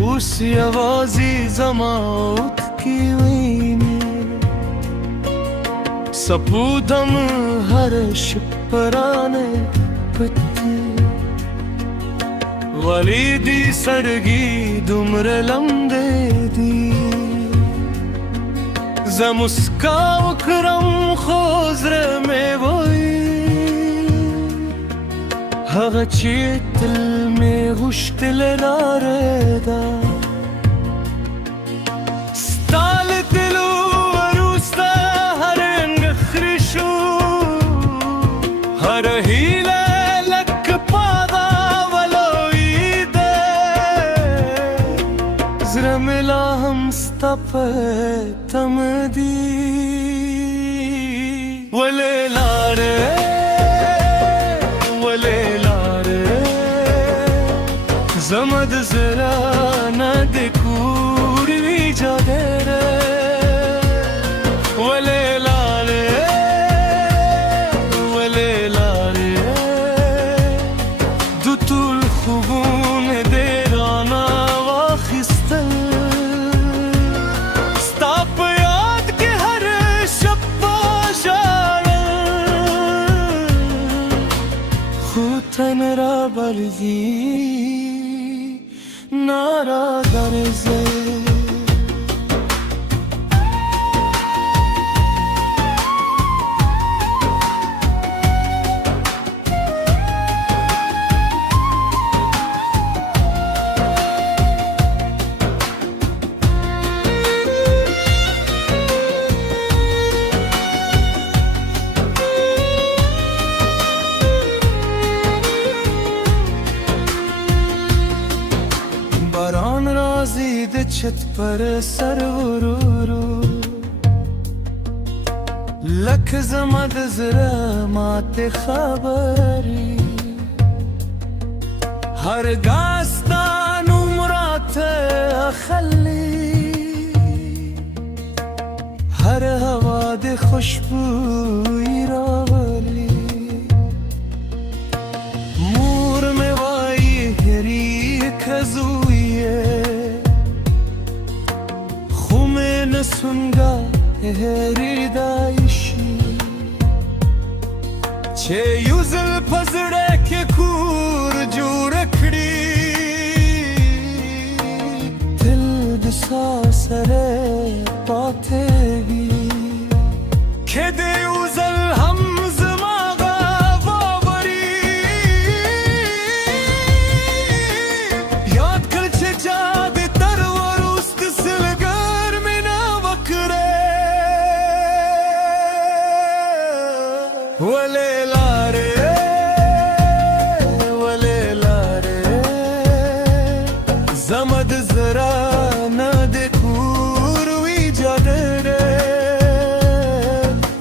اوس یوازې زما اوښکې وینې سپودم هر شپرانه پتی ولی دی سړګي دومره لمدې دي زه مسکا وکړم خو زړه مې وایي هغه چې تل مې غوښتله لاره ده ستا له تلو وروسته هر رنګ خري شو هر هیله لکه پاده ولویده زړه مې لا هم ستا په تمه دي ولې لاره زما د زړه نه د کور وي جادره ولې لارې د ټول خوبونه دې رانه واخیستل ستا په یاد کې هر شپه ژړل خو تن رابلځي نارا درزه باران راځي د چت پر سر ورورو لکه زما د زړه ماته خبري هر ګاز ستا نوم راته اخلي هر هوا د خوشبويي راولي مور مې وایي هري کزو سنگا هری دایشی چه یوزل پزړه کې کور جوړ کړی دل د ساسره پاتې وي کې دې یوزل هم زما غاوري یاد کړ چې جا دې تر وروست سلګر ولې لارې زما د زړه نه د کور وي جادره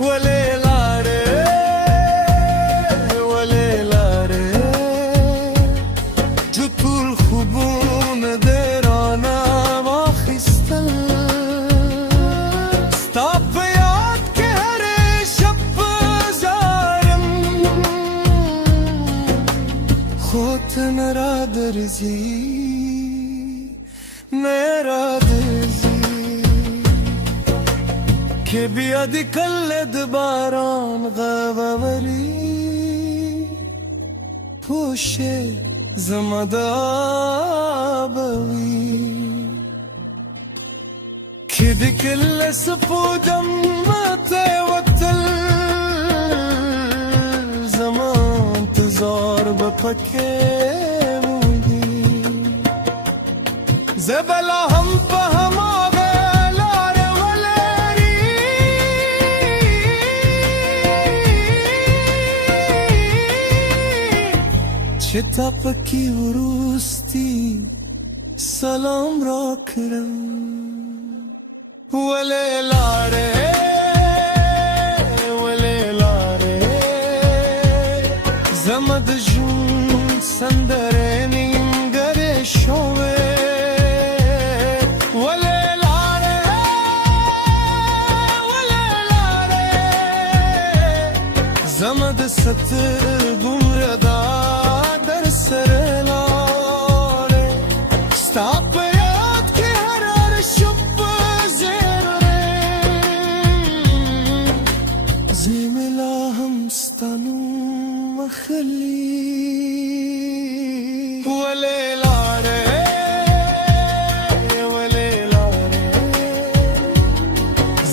ولې لارې جو ټول خوبونه دې رانه واخیستل ستا په یاد کې هر شپه خودن را درزی نرا درزی که بیاد کلد باران غووری پوشه زمدابوی که دکل سپودم ماته وطل زار بپکه مودی زبلا هم په هماغه لاره ولري چې تا پکې وروستي سلام را کړم ولې لارې زما د ژوند سندره نیمګړې شوې ولې لارې زما د ستر دومره دا در سره لاړې ستا په وليلاري وليلاري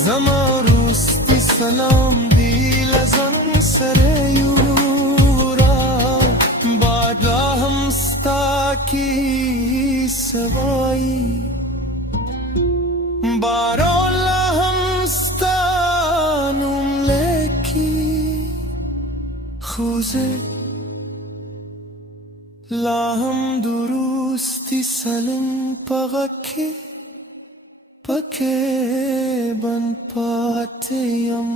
زماروستي سلام دي لزن سريورا بعد هم ستاكي سواي بارو لهم ستانم لكي خوزه لهم درستی سلم پغکی پکه بن پاتیم